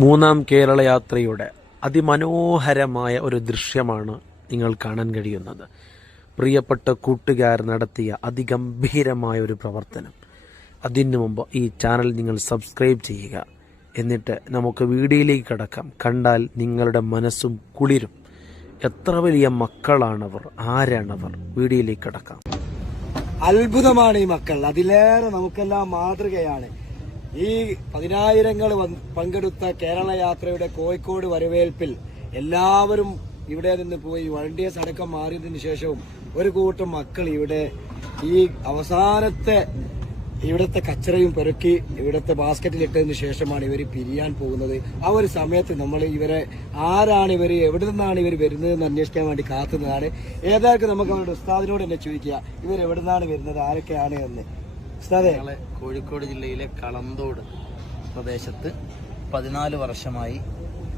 മൂന്നാം കേരള യാത്രയുടെ അതിമനോഹരമായ ഒരു ദൃശ്യമാണ് നിങ്ങൾ കാണാൻ കഴിയുന്നത്. പ്രിയപ്പെട്ട കൂട്ടുകാർ നടത്തിയ അതിഗംഭീരമായ ഒരു പ്രവർത്തനം. അതിനു മുമ്പ് ഈ ചാനൽ നിങ്ങൾ സബ്സ്ക്രൈബ് ചെയ്യുക. എന്നിട്ട് നമുക്ക് വീഡിയോയിലേക്ക് കടക്കാം. കണ്ടാൽ നിങ്ങളുടെ മനസ്സും കുളിരും. എത്ര വലിയ മക്കളാണവർ, ആരാണവർ? വീഡിയോയിലേക്ക് കടക്കാം. അത്ഭുതമാണ് ഈ മക്കൾ. അതിലേറെ നമുക്കെല്ലാം മാതൃകയാണ്. ഈ 10,000 പങ്കെടുത്ത കേരള യാത്രയുടെ കോഴിക്കോട് വരവേൽപ്പിൽ എല്ലാവരും ഇവിടെ നിന്ന് പോയി വളണ്ടിയേഴ്സ് അടക്കം മാറിയതിനു ശേഷവും ഒരു കൂട്ടം മക്കൾ ഇവിടെ ഈ അവസാനത്തെ ഇവിടുത്തെ കച്ചറയും പെറുക്കി ഇവിടുത്തെ ബാസ്ക്കറ്റിൽ ഇട്ടതിന് ശേഷമാണ് ഇവർ പിരിയാൻ പോകുന്നത്. ആ ഒരു സമയത്ത് നമ്മൾ ഇവരെ ആരാണ് ഇവർ, എവിടെ നിന്നാണ് ഇവർ വരുന്നതെന്ന് അന്വേഷിക്കാൻ വേണ്ടി കാത്തുന്നതാണ്. ഏതായാലും നമുക്ക് അവരുടെ ഉസ്താദിനോട് തന്നെ ചോദിക്കുക, ഇവർ എവിടെ നിന്നാണ് വരുന്നത്, ആരൊക്കെയാണ് എന്ന്. ഉസ്താദെ, കോഴിക്കോട് ജില്ലയിലെ കളന്തോട് പ്രദേശത്ത് 14 വർഷമായി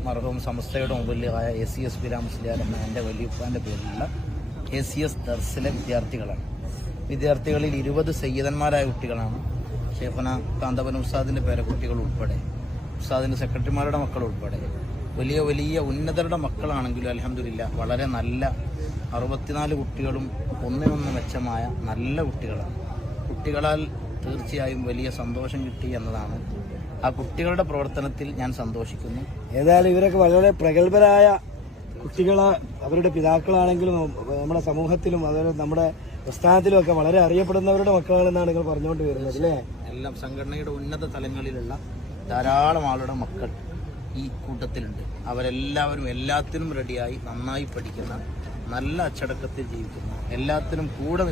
മർഹൂം സമസ്തയുടെ മുമ്പിലായ ACS ബിലാൽ മുസ്ലിയാർ എന്ന എൻ്റെ വലിയപ്പാൻ്റെ പേരിലുള്ള ACS ദർസിലെ വിദ്യാർത്ഥികളിൽ 20 സയ്യിദന്മാരായ കുട്ടികളാണ്. ഷെയ്ഖുന കാന്തപുരം ഉസ്താദിൻ്റെ പേരക്കുട്ടികൾ ഉൾപ്പെടെ, ഉസ്താദിൻ്റെ സെക്രട്ടറിമാരുടെ മക്കൾ ഉൾപ്പെടെ വലിയ വലിയ ഉന്നതരുടെ മക്കളാണെങ്കിലും അൽഹംദുലില്ലാ വളരെ നല്ല 64 കുട്ടികളും ഒന്നിനൊന്ന് മെച്ചമായ നല്ല കുട്ടികളാണ്. കുട്ടികളാൽ തീർച്ചയായും വലിയ സന്തോഷം കിട്ടി എന്നതാണ്. ആ കുട്ടികളുടെ പ്രവർത്തനത്തിൽ ഞാൻ സന്തോഷിക്കുന്നു. ഏതായാലും ഇവരൊക്കെ വളരെ പ്രഗത്ഭരായ കുട്ടികളെ, അവരുടെ പിതാക്കളാണെങ്കിലും നമ്മുടെ സമൂഹത്തിലും അതുപോലെ നമ്മുടെ പ്രസ്ഥാനത്തിലും ഒക്കെ വളരെ അറിയപ്പെടുന്നവരുടെ മക്കളാണെന്നാണ് നിങ്ങൾ പറഞ്ഞുകൊണ്ട് വരുന്നത് അല്ലേ? എല്ലാം സംഘടനയുടെ ഉന്നത തലങ്ങളിലുള്ള ധാരാളം ആളുടെ മക്കൾ ഈ കൂട്ടത്തിലുണ്ട്. അവരെല്ലാവരും എല്ലാത്തിനും റെഡിയായി നന്നായി പഠിക്കുന്ന, നല്ല അച്ചടക്കത്തിൽ ജീവിക്കുന്ന, എല്ലാത്തിനും കൂടെ